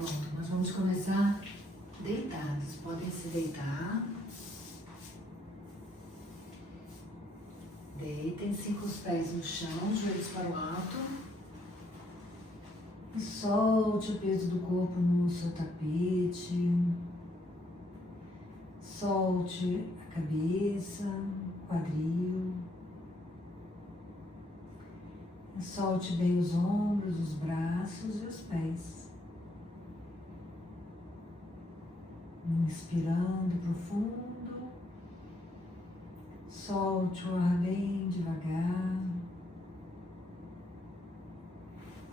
Pronto, nós vamos começar deitados. Podem se deitar. Deitem-se com os pés no chão, joelhos para o alto. E solte o peso do corpo no seu tapete. Solte a cabeça, quadril. E solte bem os ombros, os braços e os pés. Inspirando profundo. Solte o ar bem devagar.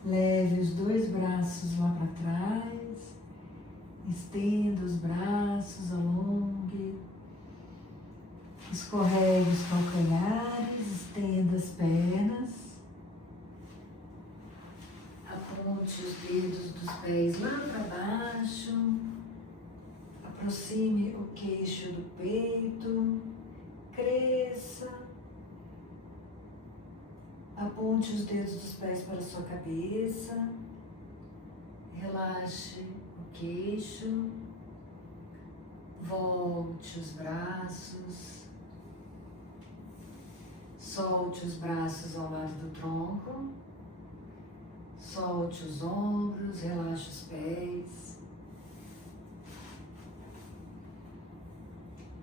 Leve os dois braços lá para trás. Estenda os braços, alongue. Escorregue os calcanhares, estenda as pernas. Aponte os dedos dos pés lá para baixo. Aproxime o queixo do peito. Cresça. Aponte os dedos dos pés para a sua cabeça. Relaxe o queixo. Volte os braços. Solte os braços ao lado do tronco. Solte os ombros, relaxe os pés.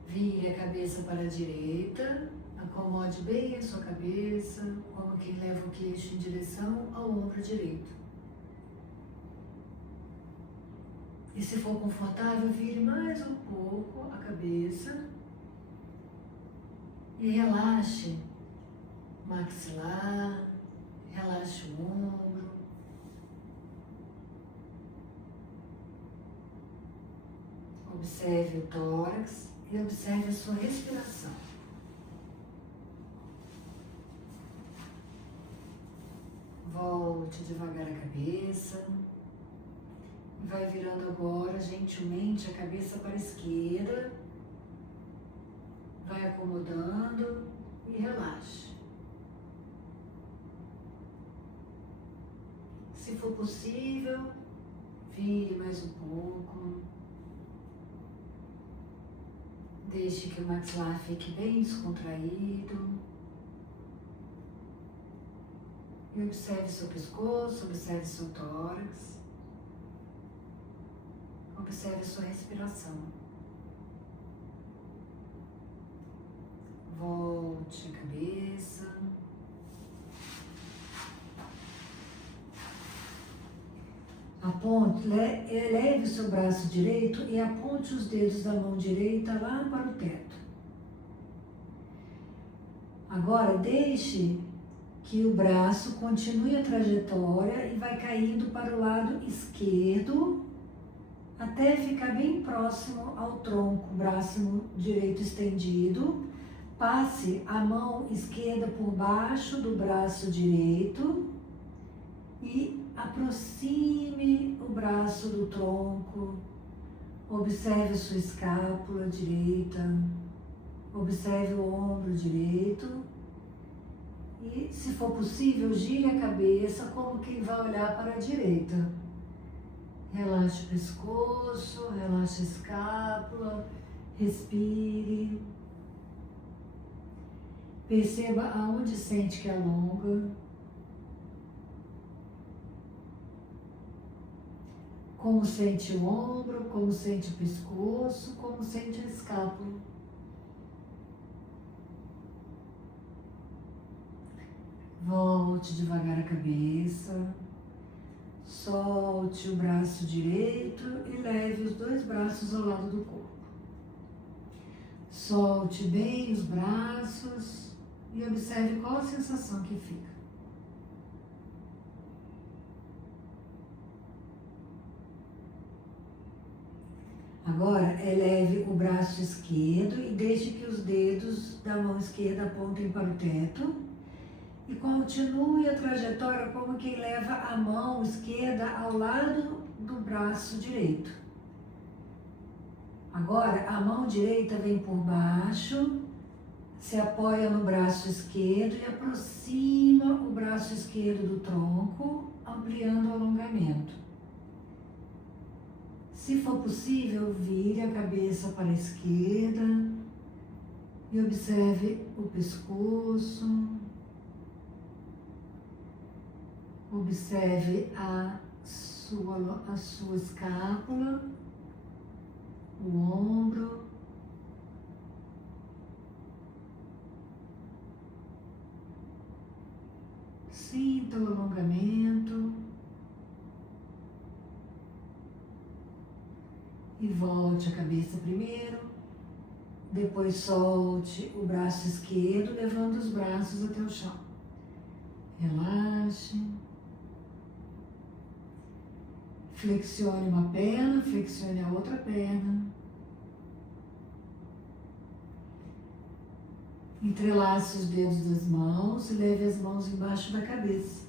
Vire a cabeça para a direita. Acomode bem a sua cabeça, como quem leva o queixo em direção ao ombro direito. E se for confortável, vire mais um pouco a cabeça e relaxe o maxilar, relaxe o ombro. Observe o tórax e observe a sua respiração. Volte devagar a cabeça. Vai virando agora gentilmente a cabeça para a esquerda. Vai acomodando e relaxe. Se for possível, vire mais um pouco. Deixe que o maxilar fique bem descontraído. E observe seu pescoço, observe seu tórax. Observe a sua respiração. Volte a cabeça. Aponte, eleve o seu braço direito e aponte os dedos da mão direita lá para o teto. Agora deixe que o braço continue a trajetória e vai caindo para o lado esquerdo até ficar bem próximo ao tronco, braço direito estendido. Passe a mão esquerda por baixo do braço direito e aproxime o braço do tronco. Observe a sua escápula direita, observe o ombro direito. E, se for possível, gire a cabeça como quem vai olhar para a direita. Relaxe o pescoço, relaxe a escápula, respire. Perceba aonde sente que alonga. Como sente o ombro, como sente o pescoço, como sente a escápula. Volte devagar a cabeça, solte o braço direito e leve os dois braços ao lado do corpo. Solte bem os braços e observe qual a sensação que fica. Agora, eleve o braço esquerdo e deixe que os dedos da mão esquerda apontem para o teto. E continue a trajetória como quem leva a mão esquerda ao lado do braço direito. Agora, a mão direita vem por baixo, se apoia no braço esquerdo e aproxima o braço esquerdo do tronco, ampliando o alongamento. Se for possível, vire a cabeça para a esquerda e observe o pescoço. Observe a sua escápula, o ombro. Sinta o alongamento e volte a cabeça primeiro, depois solte o braço esquerdo, levando os braços até o chão. Relaxe. Flexione uma perna, flexione a outra perna. Entrelace os dedos das mãos e leve as mãos embaixo da cabeça.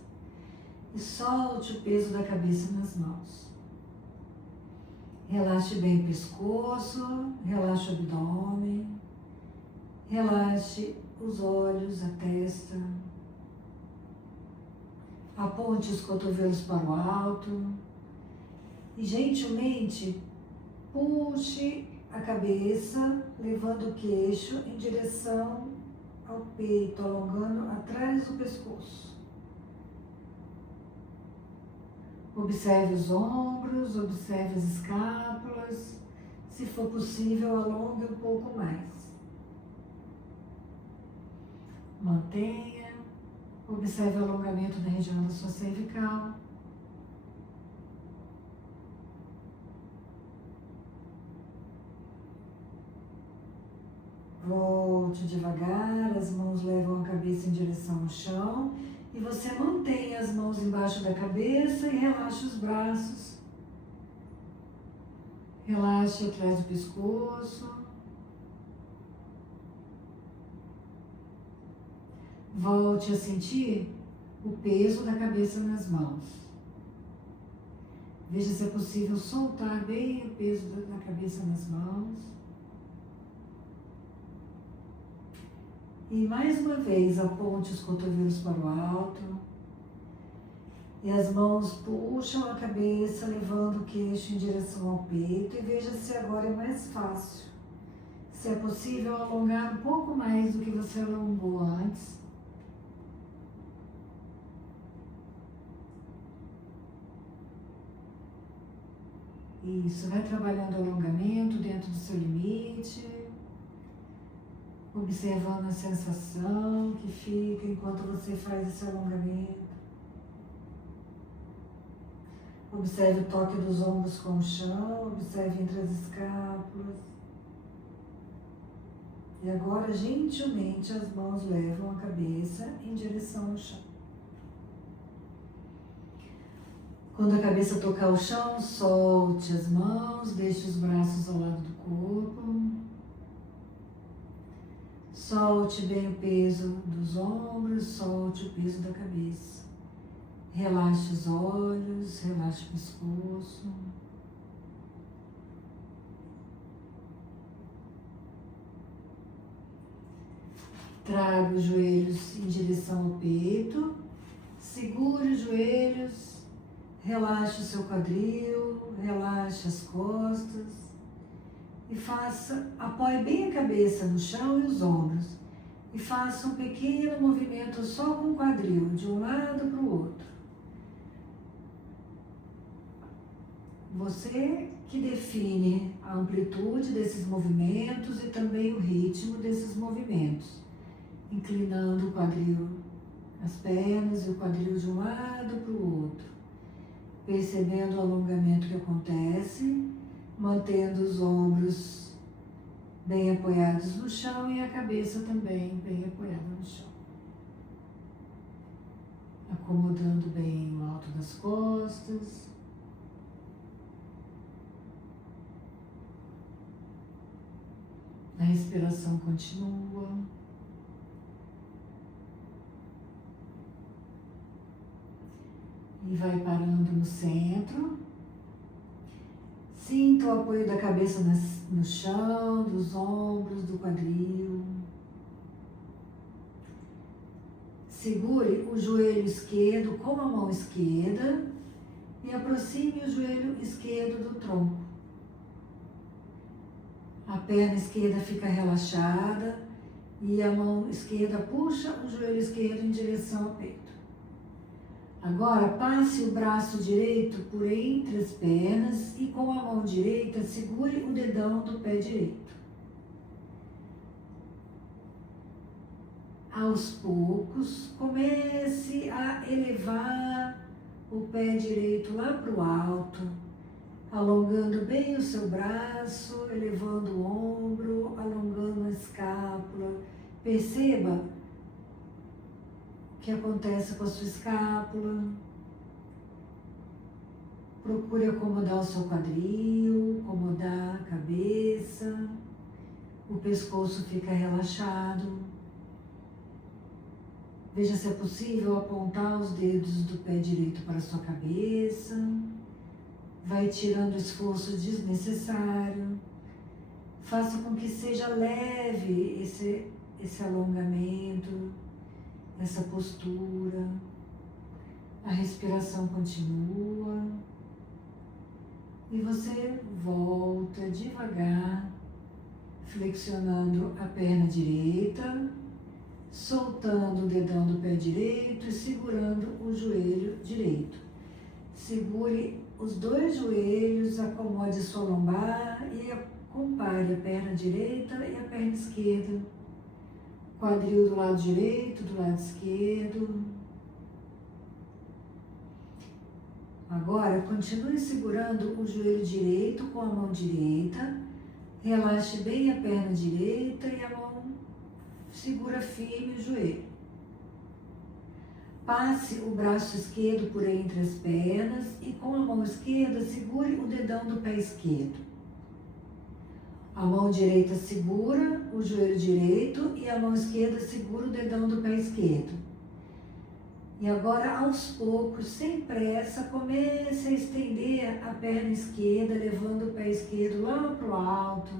E solte o peso da cabeça nas mãos. Relaxe bem o pescoço, relaxe o abdômen, relaxe os olhos, a testa. Aponte os cotovelos para o alto e gentilmente puxe a cabeça, levando o queixo em direção ao peito, alongando atrás do pescoço. Observe os ombros, observe as escápulas. Se for possível, alongue um pouco mais. Mantenha. Observe o alongamento da região da sua cervical. Volte devagar, as mãos levam a cabeça em direção ao chão e você mantém as mãos embaixo da cabeça e relaxa os braços. Relaxe atrás do pescoço. Volte a sentir o peso da cabeça nas mãos. Veja se é possível soltar bem o peso da cabeça nas mãos. E mais uma vez, aponte os cotovelos para o alto. E as mãos puxam a cabeça, levando o queixo em direção ao peito. E veja se agora é mais fácil. Se é possível alongar um pouco mais do que você alongou antes. Isso, vai trabalhando o alongamento dentro do seu limite. Observando a sensação que fica enquanto você faz esse alongamento. Observe o toque dos ombros com o chão, observe entre as escápulas. E agora, gentilmente, as mãos levam a cabeça em direção ao chão. Quando a cabeça tocar o chão, solte as mãos, deixe os braços ao lado do corpo. Solte bem o peso dos ombros, solte o peso da cabeça. Relaxe os olhos, relaxe o pescoço. Traga os joelhos em direção ao peito. Segure os joelhos, relaxe o seu quadril, relaxe as costas. E apoie bem a cabeça no chão e os ombros. E faça um pequeno movimento só com o quadril, de um lado para o outro. Você que define a amplitude desses movimentos e também o ritmo desses movimentos. Inclinando o quadril, as pernas e o quadril de um lado para o outro. Percebendo o alongamento que acontece. Mantendo os ombros bem apoiados no chão e a cabeça também bem apoiada no chão. Acomodando bem o alto das costas. A respiração continua. E vai parando no centro. Sinta o apoio da cabeça no chão, dos ombros, do quadril. Segure o joelho esquerdo com a mão esquerda e aproxime o joelho esquerdo do tronco. A perna esquerda fica relaxada e a mão esquerda puxa o joelho esquerdo em direção ao peito. Agora, passe o braço direito por entre as pernas e com a mão direita segure o dedão do pé direito. Aos poucos, comece a elevar o pé direito lá para o alto, alongando bem o seu braço, elevando o ombro, alongando a escápula. Perceba o que acontece com a sua escápula. Procure acomodar o seu quadril, acomodar a cabeça. O pescoço fica relaxado. Veja se é possível apontar os dedos do pé direito para a sua cabeça. Vai tirando o esforço desnecessário. Faça com que seja leve esse alongamento, essa postura. A respiração continua. E você volta devagar, flexionando a perna direita, soltando o dedão do pé direito e segurando o joelho direito. Segure os dois joelhos, acomode sua lombar e compare a perna direita e a perna esquerda. Quadril do lado direito, do lado esquerdo. Agora, continue segurando o joelho direito com a mão direita. Relaxe bem a perna direita e a mão segura firme o joelho. Passe o braço esquerdo por entre as pernas e com a mão esquerda segure o dedão do pé esquerdo. A mão direita segura o joelho direito e a mão esquerda segura o dedão do pé esquerdo. E agora, aos poucos, sem pressa, comece a estender a perna esquerda, levando o pé esquerdo lá para o alto,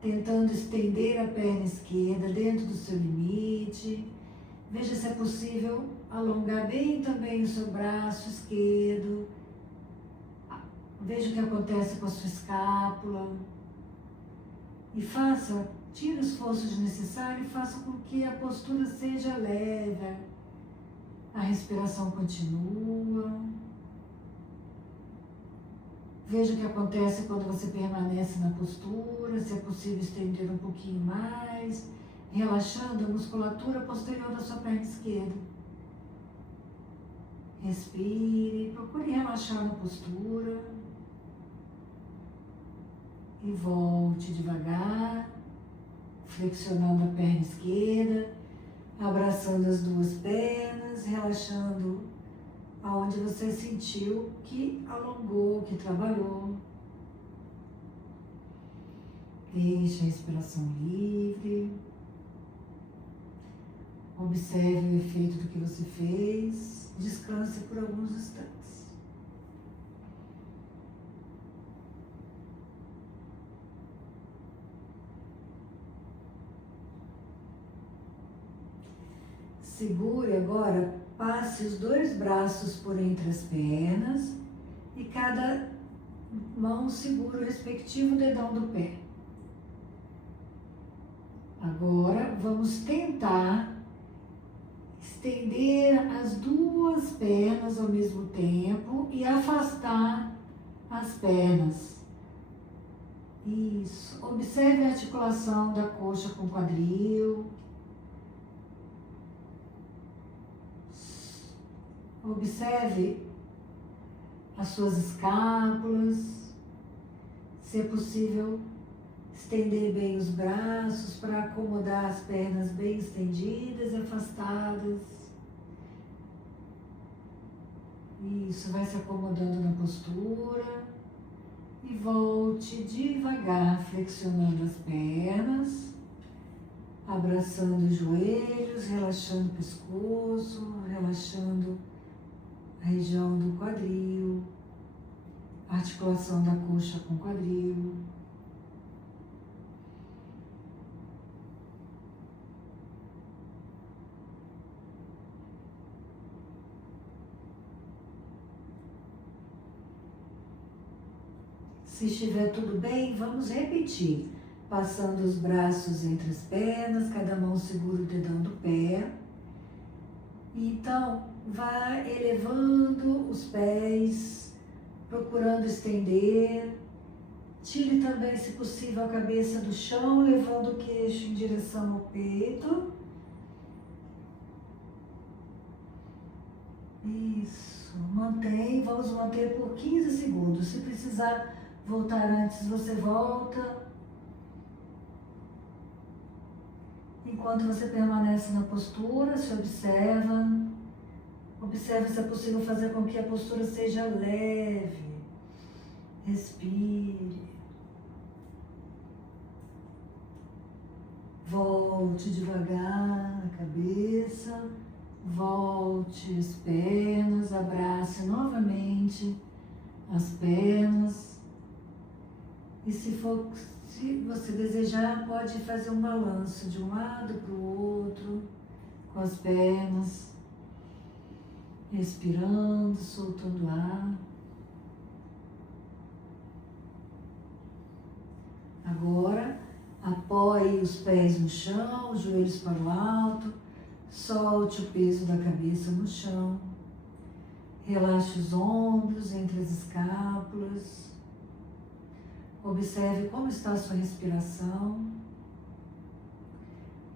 tentando estender a perna esquerda dentro do seu limite. Veja se é possível alongar bem também o seu braço esquerdo. Veja o que acontece com a sua escápula. E tire o esforço desnecessário e faça com que a postura seja leve. A respiração continua. Veja o que acontece quando você permanece na postura, se é possível estender um pouquinho mais, relaxando a musculatura posterior da sua perna esquerda. Respire, procure relaxar na postura. E volte devagar, flexionando a perna esquerda, abraçando as duas pernas, relaxando aonde você sentiu que alongou, que trabalhou. Deixe a respiração livre. Observe o efeito do que você fez. Descanse por alguns instantes. Segure agora, passe os dois braços por entre as pernas e cada mão segura o respectivo dedão do pé. Agora vamos tentar estender as duas pernas ao mesmo tempo e afastar as pernas. Isso. Observe a articulação da coxa com o quadril. Observe as suas escápulas, se é possível estender bem os braços para acomodar as pernas bem estendidas e afastadas. Isso, vai se acomodando na postura e volte devagar, flexionando as pernas, abraçando os joelhos, relaxando o pescoço, relaxando a região do quadril, a articulação da coxa com o quadril. Se estiver tudo bem, vamos repetir. passando os braços entre as pernas, cada mão segura o dedão do pé. Então, vai elevando os pés, procurando estender. Tire também, se possível, a cabeça do chão, levando o queixo em direção ao peito. Isso, mantém, vamos manter por 15 segundos. Se precisar voltar antes, você volta. Enquanto você permanece na postura, se observa. Observe se é possível fazer com que a postura seja leve. Respire. Volte devagar a cabeça. Volte as pernas, abrace novamente as pernas. E se você desejar, pode fazer um balanço de um lado para o outro, com as pernas, respirando, soltando ar. Agora, apoie os pés no chão, os joelhos para o alto. Solte o peso da cabeça no chão. Relaxe os ombros entre as escápulas. Observe como está a sua respiração.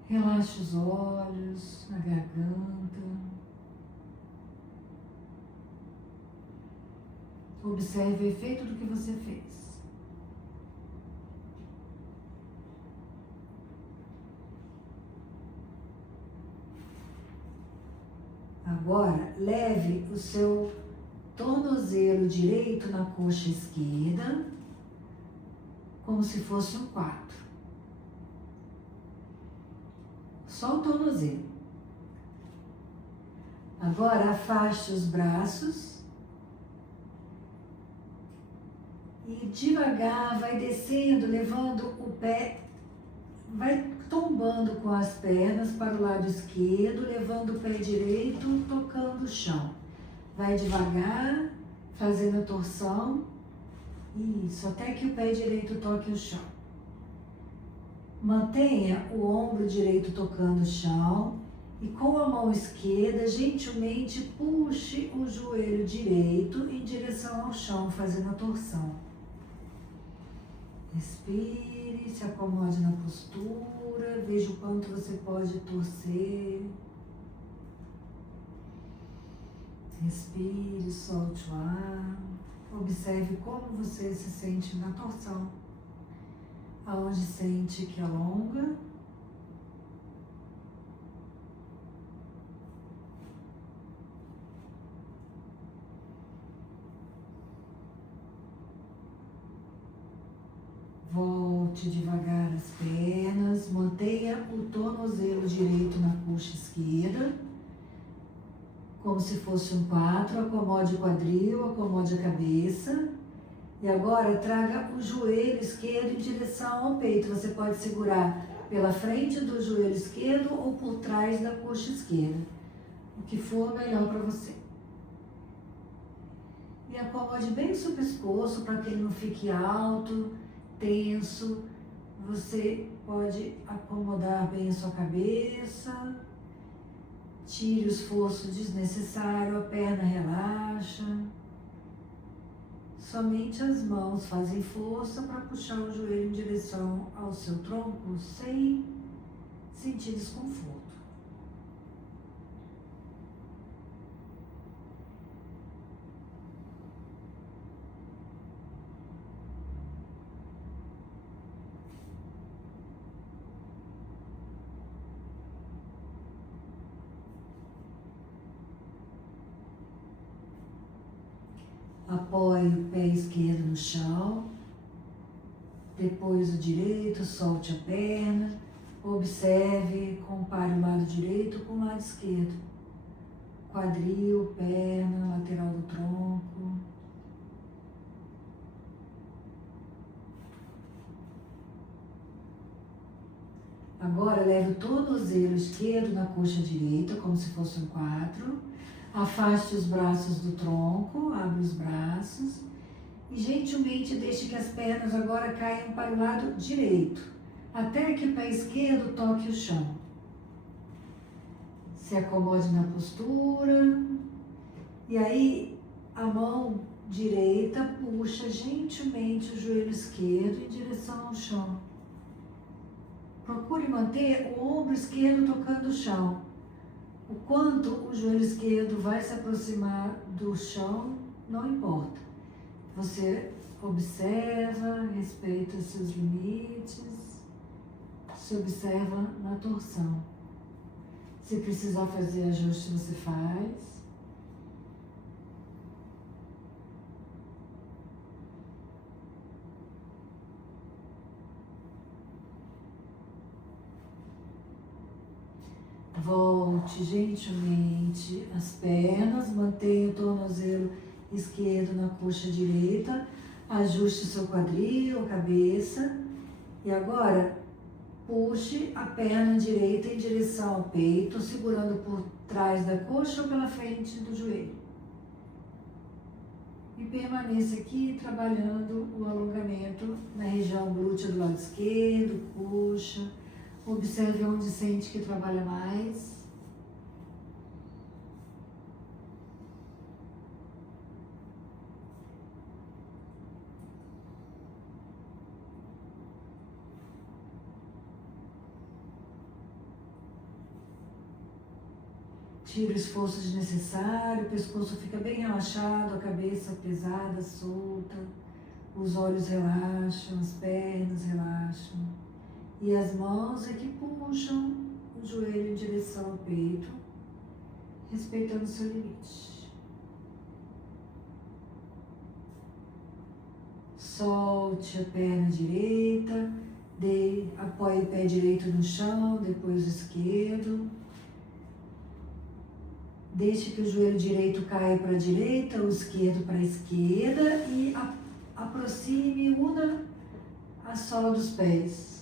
Relaxe os olhos, a garganta. Observe o efeito do que você fez. Agora, leve o seu tornozelo direito na coxa esquerda, como se fosse um 4. Só o tornozelo. Agora, afaste os braços e devagar vai descendo, levando o pé, vai tombando com as pernas para o lado esquerdo, levando o pé direito, tocando o chão. Vai devagar, fazendo a torção. Isso, até que o pé direito toque o chão. Mantenha o ombro direito tocando o chão e com a mão esquerda, gentilmente puxe o joelho direito em direção ao chão, fazendo a torção. Respire, se acomode na postura, veja o quanto você pode torcer. Respire, solte o ar. Observe como você se sente na torção. Aonde sente que alonga. Volte devagar as pernas, mantenha o tornozelo direito na coxa esquerda, como se fosse um 4, acomode o quadril, acomode a cabeça. E agora traga o joelho esquerdo em direção ao peito. Você pode segurar pela frente do joelho esquerdo ou por trás da coxa esquerda, o que for melhor para você. E acomode bem o seu pescoço para que ele não fique alto, tenso. Você pode acomodar bem a sua cabeça. Tire o esforço desnecessário, a perna relaxa. Somente as mãos fazem força para puxar o joelho em direção ao seu tronco sem sentir desconforto. Apoie o pé esquerdo no chão, depois o direito, solte a perna, observe, compare o lado direito com o lado esquerdo, quadril, perna, lateral do tronco. Agora leve o tornozelo esquerdo na coxa direita, como se fosse um 4. Afaste os braços do tronco, abre os braços e gentilmente deixe que as pernas agora caiam para o lado direito. até que o pé esquerdo toque o chão. Se acomode na postura e aí a mão direita puxa gentilmente o joelho esquerdo em direção ao chão. Procure manter o ombro esquerdo tocando o chão. O quanto o joelho esquerdo vai se aproximar do chão, não importa. Você observa, respeita seus limites, se observa na torção. Se precisar fazer ajuste, você faz. Volte gentilmente as pernas, mantenha o tornozelo esquerdo na coxa direita, ajuste o seu quadril, a cabeça e agora puxe a perna direita em direção ao peito, segurando por trás da coxa ou pela frente do joelho. E permaneça aqui trabalhando o alongamento na região glútea do lado esquerdo, coxa. Observe onde sente que trabalha mais. Tira o esforço desnecessário, o pescoço fica bem relaxado, a cabeça pesada, solta, os olhos relaxam, as pernas relaxam. E as mãos é que puxam o joelho em direção ao peito, respeitando o seu limite. Solte a perna direita, apoie o pé direito no chão, depois o esquerdo. Deixe que o joelho direito caia para a direita, o esquerdo para a esquerda e aproxime, una a sola dos pés.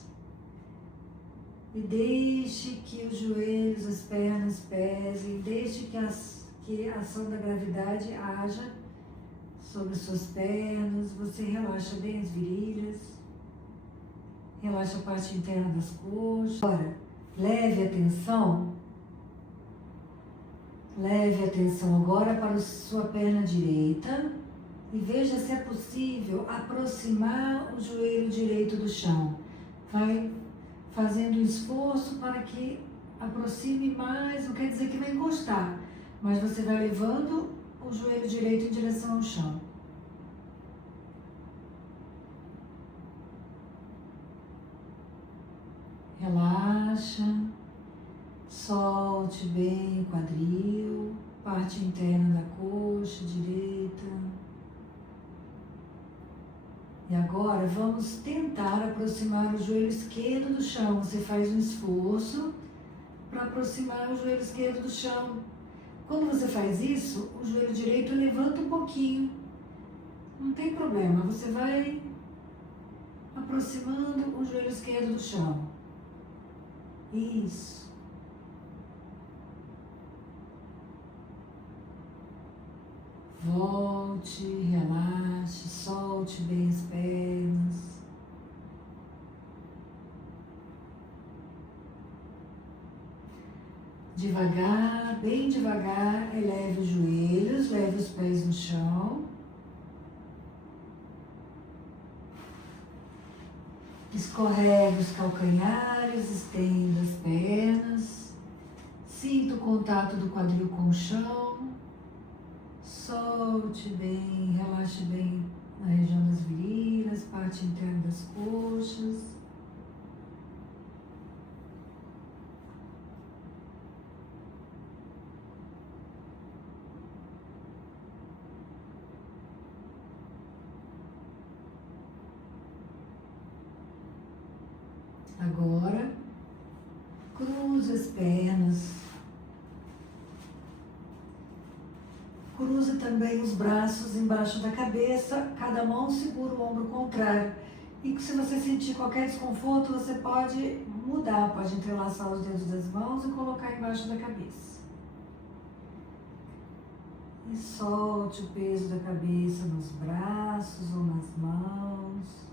E deixe que os joelhos, as pernas pesem, deixe que a ação da gravidade haja sobre suas pernas. Você relaxa bem as virilhas, relaxa a parte interna das coxas. Agora, leve a atenção agora para a sua perna direita e veja se é possível aproximar o joelho direito do chão. Vai fazendo um esforço para que aproxime mais, não quer dizer que vai encostar, mas você vai levando o joelho direito em direção ao chão. Relaxa, solte bem o quadril, parte interna da coxa direita. E agora vamos tentar aproximar o joelho esquerdo do chão. Você faz um esforço para aproximar o joelho esquerdo do chão. Quando você faz isso, o joelho direito levanta um pouquinho. Não tem problema, você vai aproximando o joelho esquerdo do chão. Isso. Volte, relaxe, solte bem as pernas. Devagar, bem devagar, eleve os joelhos, leve os pés no chão. Escorrega os calcanhares, estenda as pernas. Sinta o contato do quadril com o chão. Solte bem, relaxe bem na região das virilhas, parte interna das coxas. Agora, cruze as pernas. Cruze também os braços embaixo da cabeça, cada mão segura o ombro contrário. E se você sentir qualquer desconforto, você pode mudar, pode entrelaçar os dedos das mãos e colocar embaixo da cabeça. E solte o peso da cabeça nos braços ou nas mãos.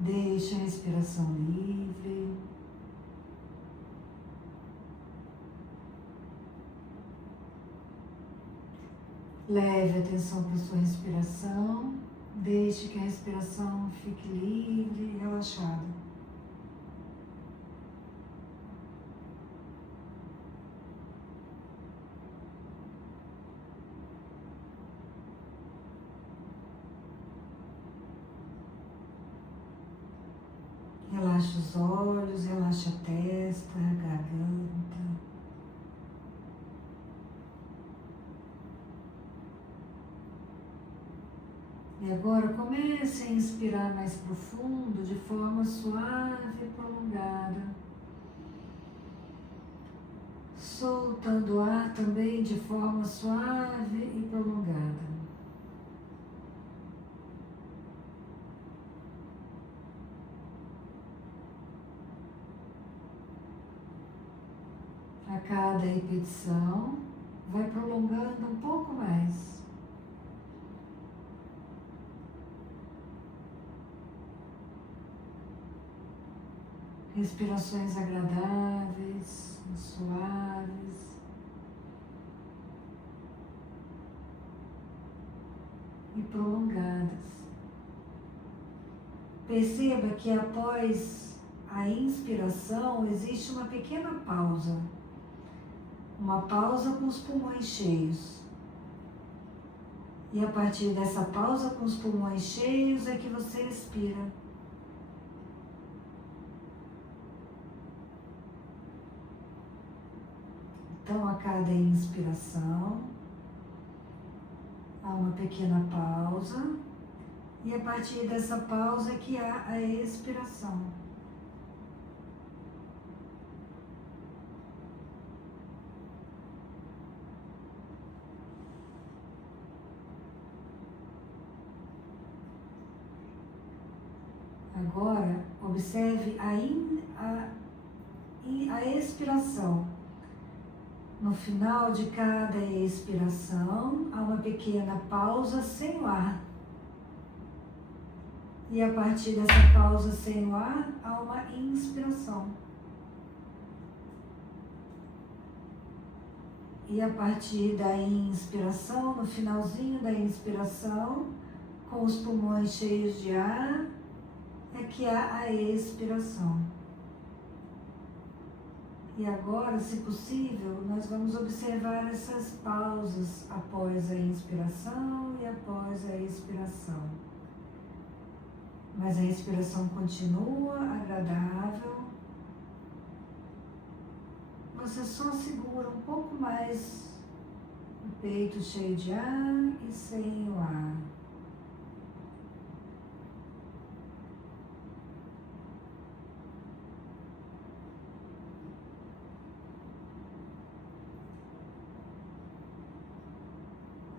Deixe deixe a respiração livre. Leve a atenção para a sua respiração. Deixe que a respiração fique livre e relaxada. Relaxe os olhos, relaxe a testa, a garganta. E agora comece a inspirar mais profundo, de forma suave e prolongada. Soltando o ar também de forma suave e prolongada. A cada repetição, vai prolongando um pouco mais. Respirações agradáveis, suaves. E prolongadas. Perceba que após a inspiração existe uma pequena pausa. Uma pausa com os pulmões cheios. E a partir dessa pausa com os pulmões cheios é que você expira. Então, a cada inspiração, há uma pequena pausa. E a partir dessa pausa é que há a expiração. Agora, observe a expiração. No final de cada expiração, há uma pequena pausa sem o ar. E a partir dessa pausa sem o ar, há uma inspiração. E a partir da inspiração, no finalzinho da inspiração, com os pulmões cheios de ar, é que há a expiração. E agora, se possível, nós vamos observar essas pausas após a inspiração e após a expiração. Mas a respiração continua agradável. Você só segura um pouco mais o peito cheio de ar e sem o ar.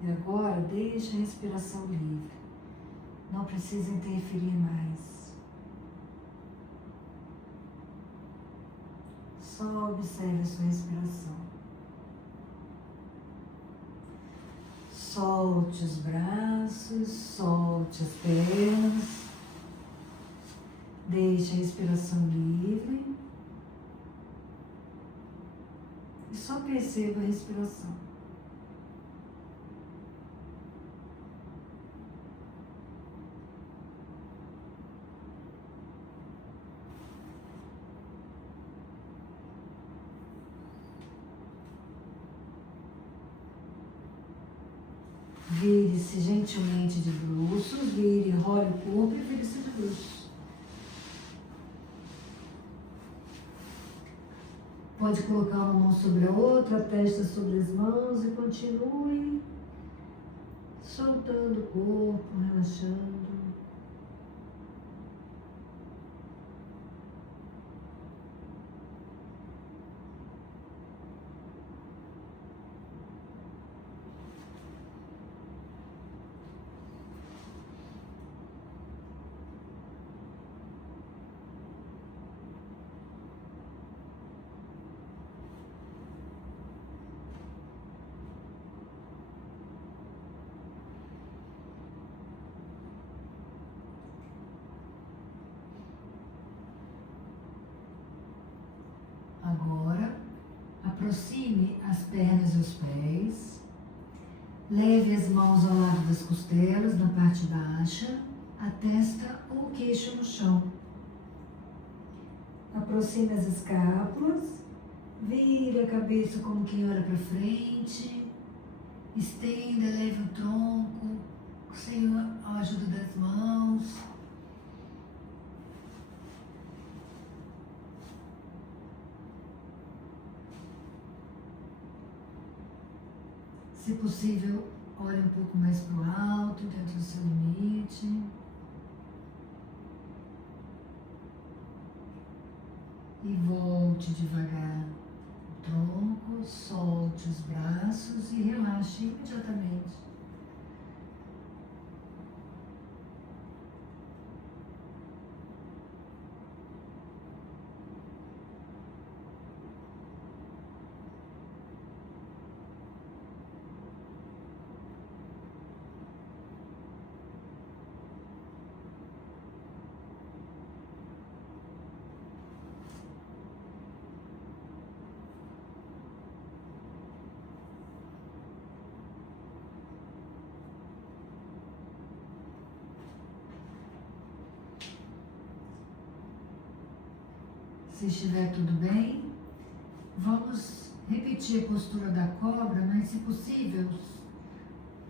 E agora, deixe a respiração livre. Não precisa interferir mais. Só observe a sua respiração. Solte os braços, solte as pernas. Deixe a respiração livre. E só perceba a respiração. Vire-se gentilmente de bruços, vire, role o corpo e vire-se de bruços. Pode colocar uma mão sobre a outra, a testa sobre as mãos e continue soltando o corpo, relaxando. aproxime as pernas e os pés. Leve as mãos ao lado das costelas, na parte baixa, a testa ou o queixo no chão. Aproxime as escápulas, vire a cabeça como quem olha para frente, estenda, leve o tronco, sem a ajuda das mãos. Se possível, olhe um pouco mais para o alto, dentro do seu limite. E volte devagar o tronco, solte os braços e relaxe imediatamente. Se estiver tudo bem, vamos repetir a postura da cobra, mas se possível,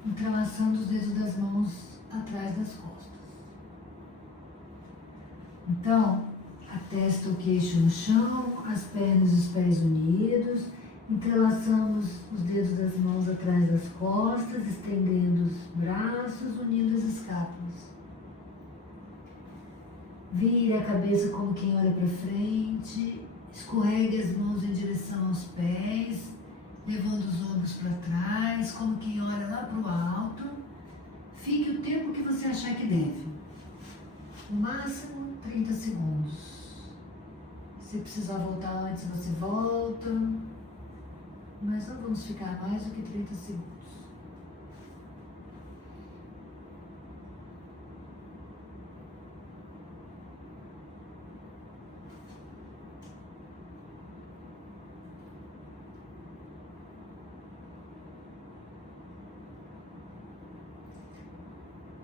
entrelaçando os dedos das mãos atrás das costas. Então, a testa e o queixo no chão, as pernas e os pés unidos, entrelaçamos os dedos das mãos atrás das costas, estendendo os braços, unindo as escápulas. Vire a cabeça como quem olha para frente, escorregue as mãos em direção aos pés, levando os ombros para trás, como quem olha lá para o alto. Fique o tempo que você achar que deve. No máximo 30 segundos. Se precisar voltar antes, você volta. Mas não vamos ficar mais do que 30 segundos.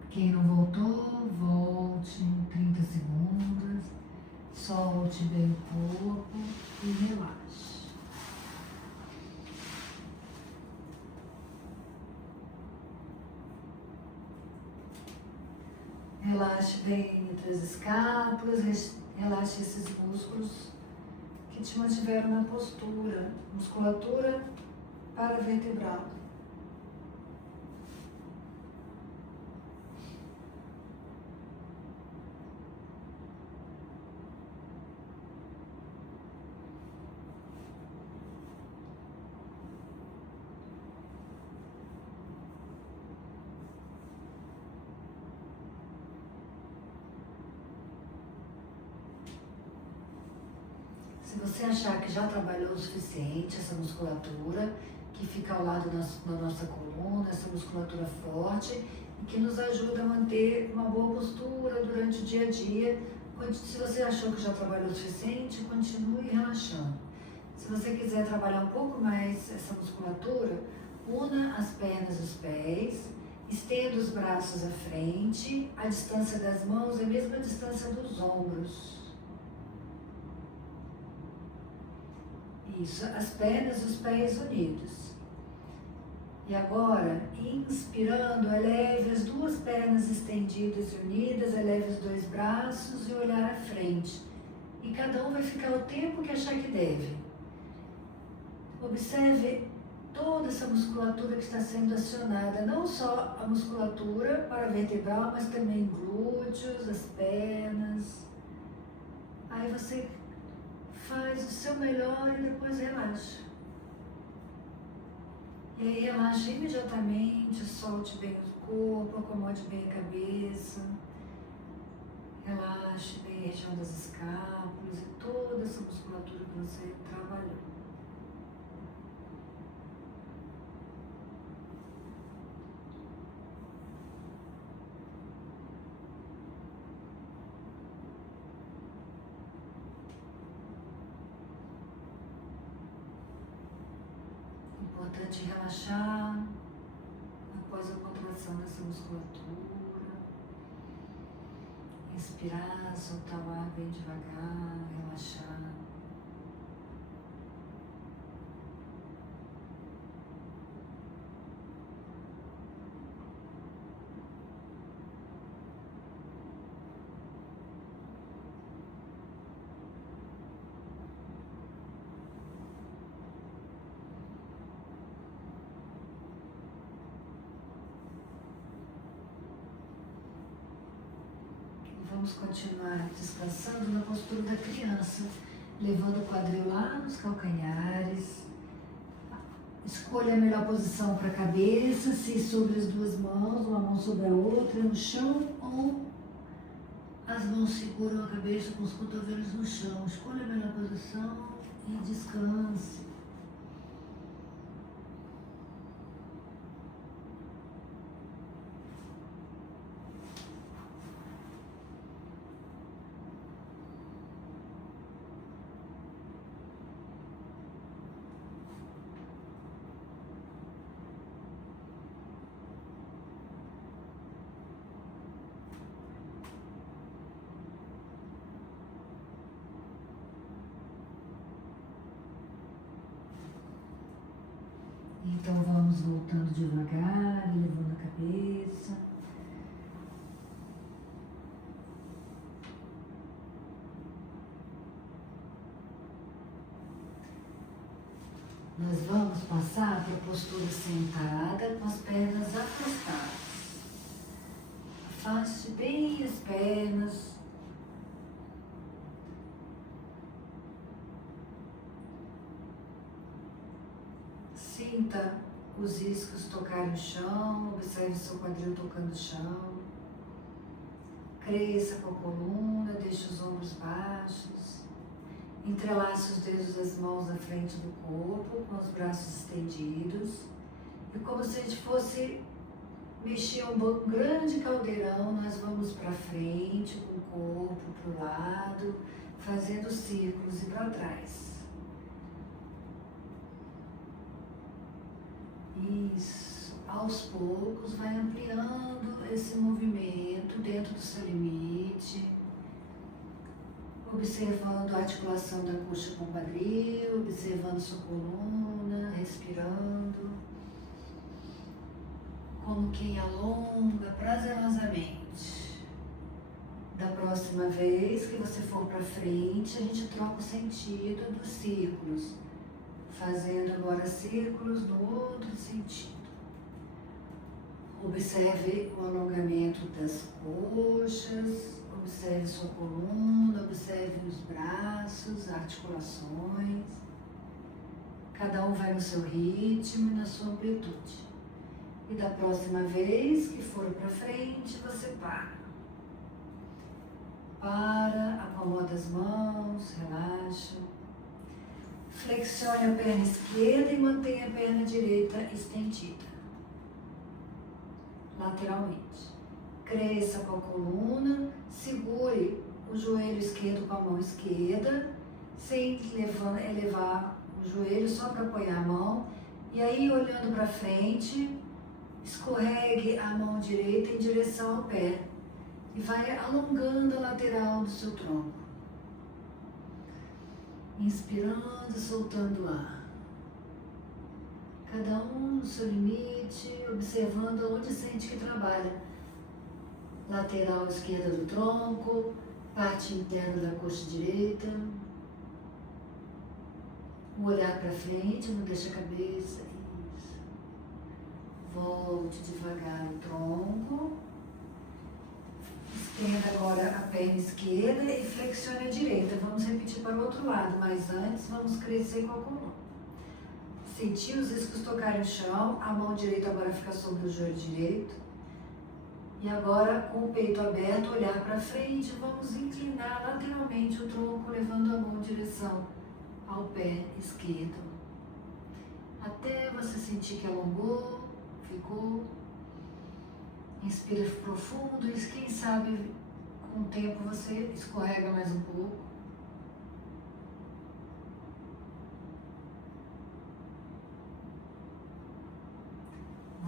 Quem não voltou, volte em 30 segundos, solte bem o corpo e relaxe. Relaxe bem entre as escápulas, relaxe esses músculos que te mantiveram na postura, musculatura paravertebral. Se você achar que já trabalhou o suficiente essa musculatura, que fica ao lado da nossa coluna, essa musculatura forte, e que nos ajuda a manter uma boa postura durante o dia a dia. Se você achou que já trabalhou o suficiente, continue relaxando. Se você quiser trabalhar um pouco mais essa musculatura, una as pernas e os pés, estenda os braços à frente, a distância das mãos é a mesma distância dos ombros. Isso, as pernas e os pés unidos. E agora, inspirando, eleve as duas pernas estendidas e unidas, eleve os dois braços e olhar à frente. E cada um vai ficar o tempo que achar que deve. Observe toda essa musculatura que está sendo acionada, não só a musculatura paravertebral, mas também glúteos, as pernas. Aí você faz o seu melhor e depois relaxa. E aí relaxa imediatamente, solte bem o corpo, acomode bem a cabeça. Relaxe bem a região das escápulas e toda essa musculatura que você trabalhou. relaxar após a contração dessa musculatura. Inspirar, soltar o ar bem devagar, relaxar. Vamos continuar descansando na postura da criança, levando o quadril lá nos calcanhares. Escolha a melhor posição para a cabeça, se sobre as duas mãos, uma mão sobre a outra no chão, ou as mãos seguram a cabeça com os cotovelos no chão. Escolha a melhor posição e descanse. Então vamos voltando devagar, levando a cabeça. Nós vamos passar para a postura sentada com as pernas afastadas. Afaste bem as pernas. Sinta os iscos tocarem o chão, observe seu quadril tocando o chão. Cresça com a coluna, deixe os ombros baixos. Entrelace os dedos das mãos na frente do corpo, com os braços estendidos. E como se a gente fosse mexer um grande caldeirão, nós vamos para frente, com o corpo para o lado, fazendo círculos e para trás. Isso, aos poucos vai ampliando esse movimento dentro do seu limite, observando a articulação da coxa com o quadril, observando sua coluna, respirando, como quem alonga prazerosamente. Da próxima vez que você for para frente, a gente troca o sentido dos círculos. Fazendo agora círculos no outro sentido. Observe o alongamento das coxas, observe sua coluna, observe os braços, articulações. Cada um vai no seu ritmo e na sua amplitude. E da próxima vez que for para frente, você para. Para, acomoda as mãos, relaxa. Flexione a perna esquerda e mantenha a perna direita estendida, lateralmente. Cresça com a coluna, segure o joelho esquerdo com a mão esquerda, sem elevar o joelho, só para apoiar a mão. E aí, olhando para frente, escorregue a mão direita em direção ao pé e vai alongando a lateral do seu tronco. Inspirando e soltando o ar. Cada um no seu limite, observando onde sente que trabalha. Lateral esquerda do tronco, parte interna da coxa direita. O olhar para frente, não deixa a cabeça. Isso. Volte devagar o tronco. Estenda agora a perna esquerda e flexione a direita. Vamos repetir para o outro lado, mas antes vamos crescer com a coluna. Sentir os iscos tocarem o chão, a mão direita agora fica sobre o joelho direito. E agora, com o peito aberto, olhar para frente, vamos inclinar lateralmente o tronco, levando a mão em direção ao pé esquerdo. Até você sentir que alongou, ficou. Inspira profundo e quem sabe com o tempo você escorrega mais um pouco.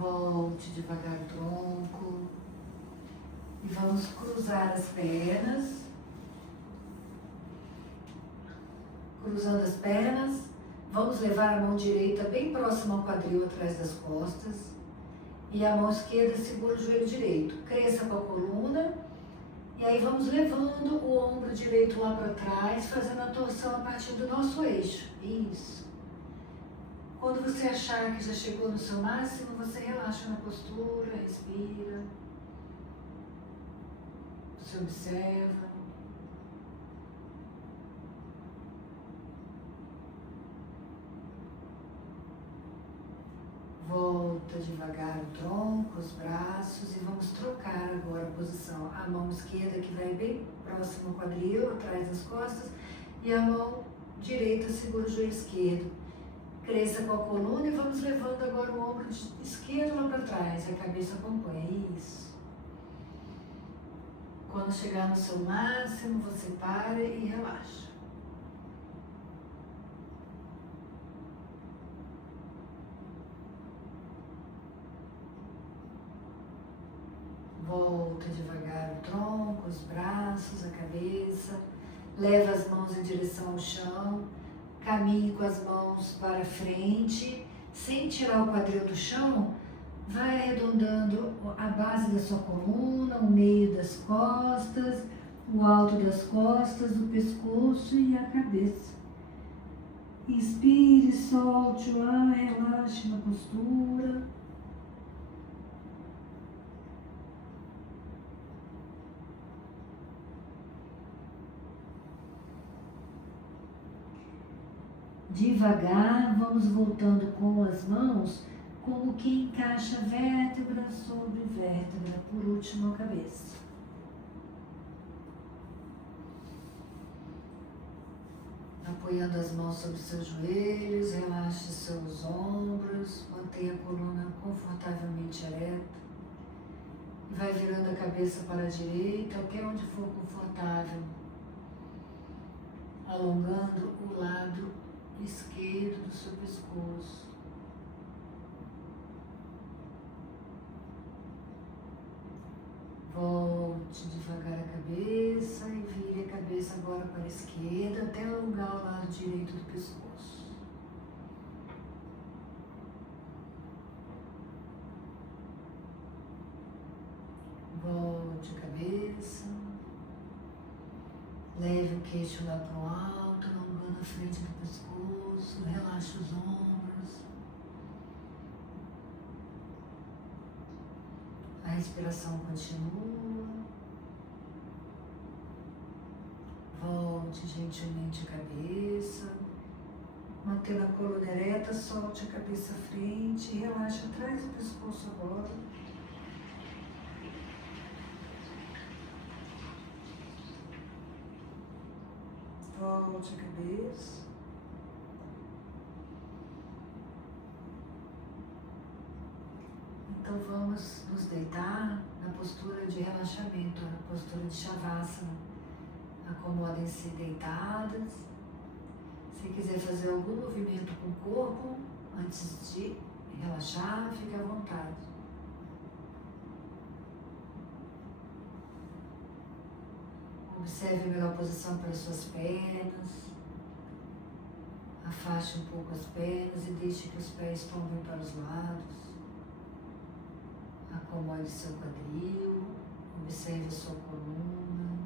Volte devagar o tronco. E vamos cruzar as pernas. Cruzando as pernas, vamos levar a mão direita bem próxima ao quadril, atrás das costas. E a mão esquerda segura o joelho direito. Cresça com a coluna. E aí vamos levando o ombro direito lá para trás, fazendo a torção a partir do nosso eixo. Isso. Quando você achar que já chegou no seu máximo, você relaxa na postura, respira. Se observa. Volta devagar o tronco, os braços e vamos trocar agora a posição. A mão esquerda que vai bem próximo ao quadril, atrás das costas, e a mão direita segura o joelho esquerdo. Cresça com a coluna e vamos levando agora o ombro esquerdo lá para trás, a cabeça acompanha. Isso. Quando chegar no seu máximo, você para e relaxa. Volta devagar o tronco, os braços, a cabeça. Leva as mãos em direção ao chão. Caminhe com as mãos para frente. Sem tirar o quadril do chão, vai arredondando a base da sua coluna, o meio das costas, o alto das costas, o pescoço e a cabeça. Inspire, solte o ar, relaxe na postura. Devagar, vamos voltando com as mãos, como que encaixa vértebra sobre vértebra, por último a cabeça. Apoiando as mãos sobre seus joelhos, relaxe seus ombros, mantenha a coluna confortavelmente ereta. E vai virando a cabeça para a direita, até onde for confortável. Alongando o lado esquerdo do seu pescoço. Volte devagar a cabeça e vire a cabeça agora para a esquerda até alongar o lado direito do pescoço. Volte a cabeça. Leve o queixo lá para o alto, alongando a frente do pescoço, relaxe os ombros. A respiração continua. Volte gentilmente a cabeça. Mantendo a coluna ereta, solte a cabeça à frente e relaxe atrás do pescoço agora. Volte a cabeça. Então vamos nos deitar na postura de relaxamento, na postura de Shavasana. Acomodem-se deitadas. Se quiser fazer algum movimento com o corpo antes de relaxar, fique à vontade. Observe a melhor posição para as suas pernas. Afaste um pouco as pernas e deixe que os pés tombem para os lados. Acomode seu quadril. Observe a sua coluna.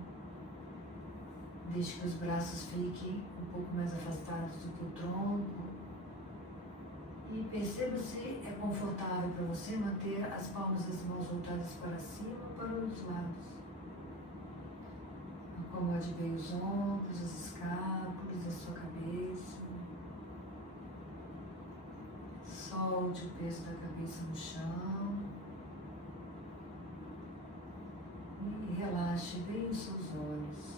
Deixe que os braços fiquem um pouco mais afastados do que o tronco. E perceba se é confortável para você manter as palmas das mãos voltadas para cima ou para os lados. Acomode bem os ombros, as escápulas, a sua cabeça. Solte o peso da cabeça no chão. E relaxe bem os seus olhos.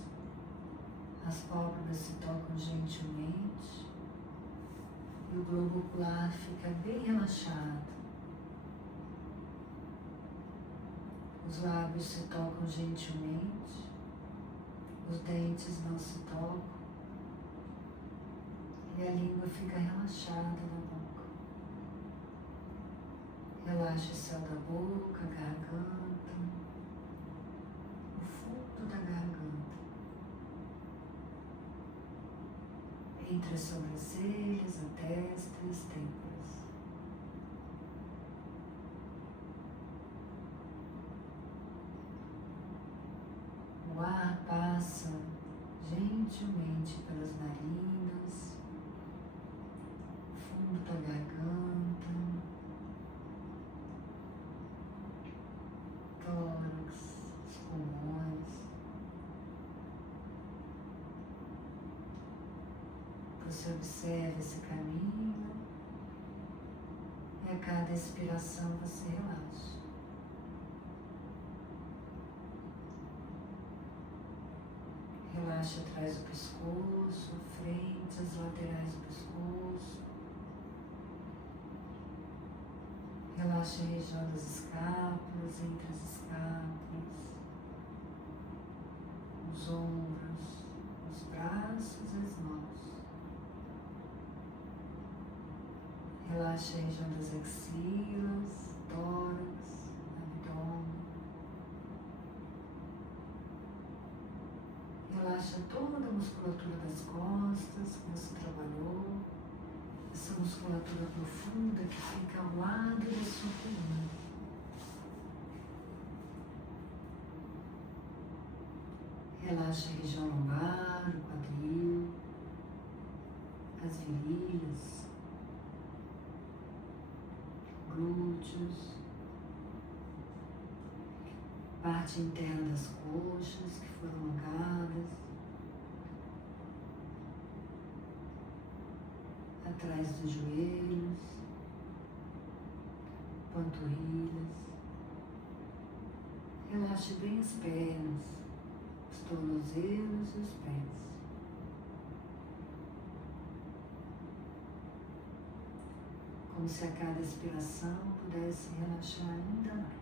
As pálpebras se tocam gentilmente. E o globo ocular fica bem relaxado. Os lábios se tocam gentilmente. Os dentes não se tocam e a língua fica relaxada na boca. Relaxa o céu da boca, a garganta, o fundo da garganta, entre as sobrancelhas, a testa e as têmporas. O ar passa gentilmente pelas narinas, fundo da garganta, tórax, os pulmões. Você observa esse caminho e a cada expiração você relaxa. Relaxa atrás do pescoço, a frente, as laterais do pescoço. Relaxa a região das escápulas, entre as escápulas, os ombros, os braços e as mãos. Relaxa a região das axilas, tórax, abdômen. Relaxa toda a musculatura das costas que você trabalhou, essa musculatura profunda que fica ao lado da sua coluna. Relaxa a região lombar, o quadril, as virilhas, glúteos, parte interna das coxas que foram alongadas, atrás dos joelhos, panturrilhas. Relaxe bem as pernas, os tornozelos e os pés. Como se a cada expiração pudesse relaxar ainda mais.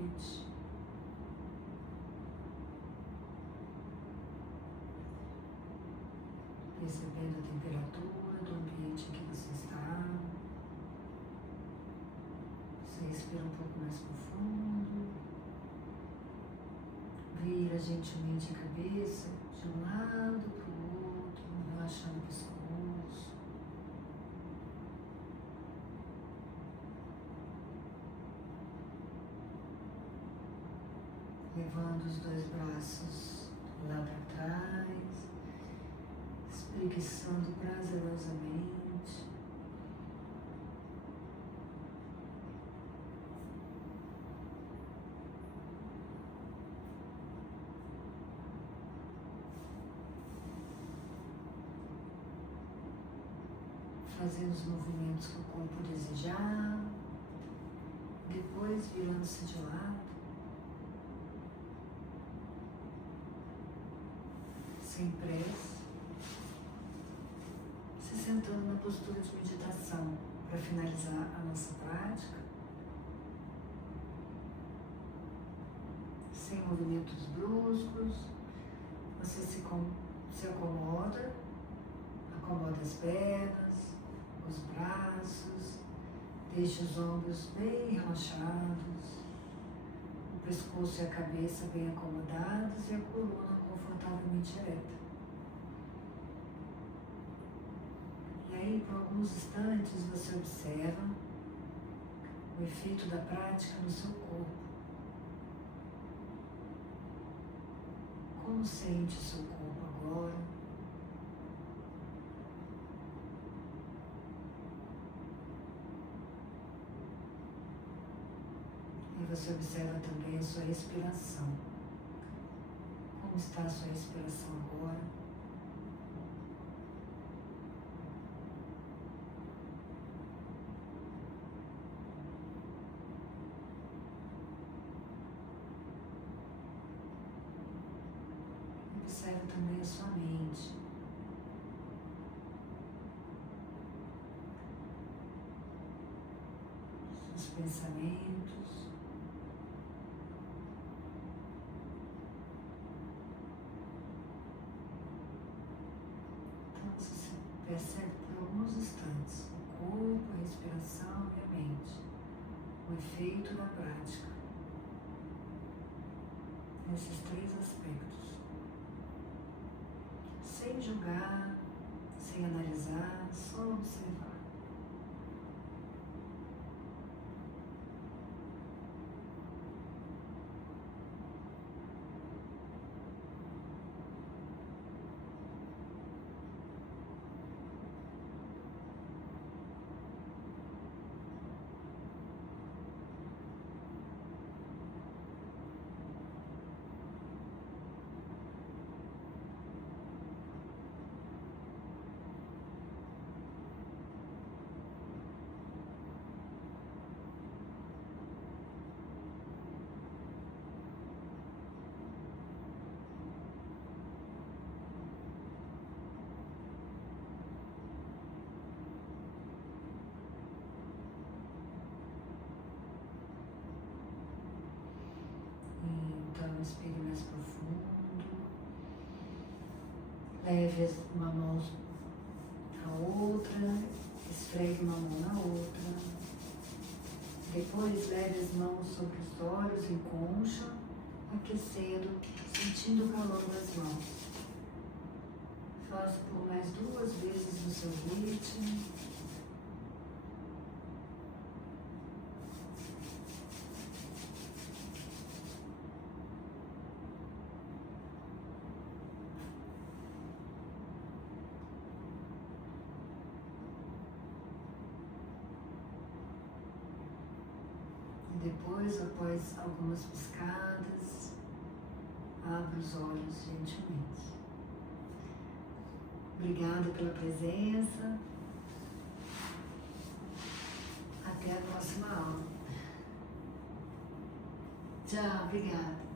tapete. Percebendo a temperatura do ambiente em que você está. Você respira um pouco mais profundo. Vira gentilmente a cabeça de um lado para o outro, relaxando o pescoço. Levando os dois braços lá para trás, espreguiçando prazerosamente. Fazendo os movimentos que o corpo desejar, depois virando-se de lado, sem pressa, se sentando na postura de meditação para finalizar a nossa prática, sem movimentos bruscos. Você se acomoda as pernas, os braços, deixa os ombros bem relaxados, o pescoço e a cabeça bem acomodados e a coluna confortavelmente ereta. E aí, por alguns instantes, você observa o efeito da prática no seu corpo. Como sente o seu corpo agora? E você observa também a sua respiração. Como está a sua respiração agora? Observa também a sua mente. Os pensamentos. Então você percebe por alguns instantes o corpo, a respiração e a mente. O efeito da prática. Nesses três aspectos. Sem julgar, sem analisar, só observar. Então, inspire mais profundo. Leve uma mão à outra, esfregue uma mão na outra. Depois, leve as mãos sobre os olhos em concha, aquecendo, sentindo o calor das mãos. Faça por mais 2 vezes no seu ritmo. Depois, após algumas piscadas, abra os olhos gentilmente. Obrigada pela presença. Até a próxima aula. Tchau, obrigada.